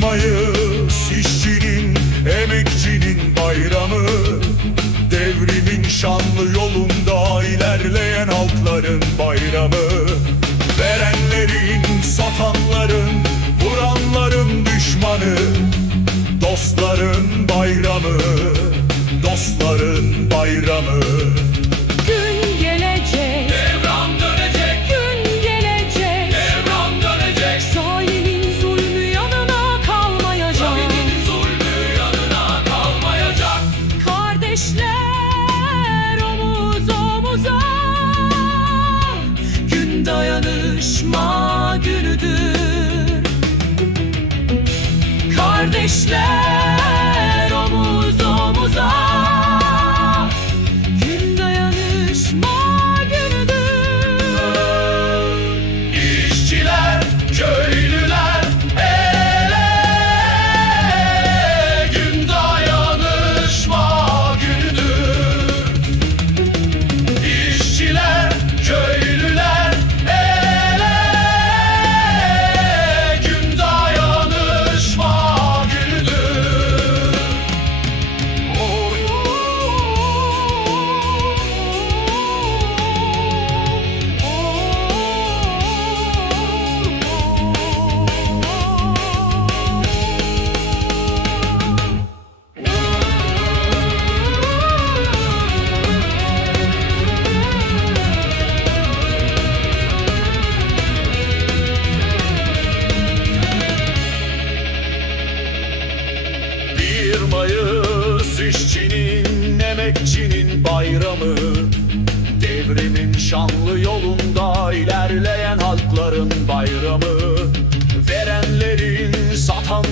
Unutmayız işçinin, emekçinin bayramı Devrimin şanlı yolunda ilerleyen halkların bayramı. Verenlerin, satanların, vuranların düşmanı Dostların bayramı, dostların bayramı. myślę Bir Mayıs işçinin, emekçinin bayramı. Devrimin şanlı yolunda ilerleyen halkların bayramı. Verenlerin, düşmanı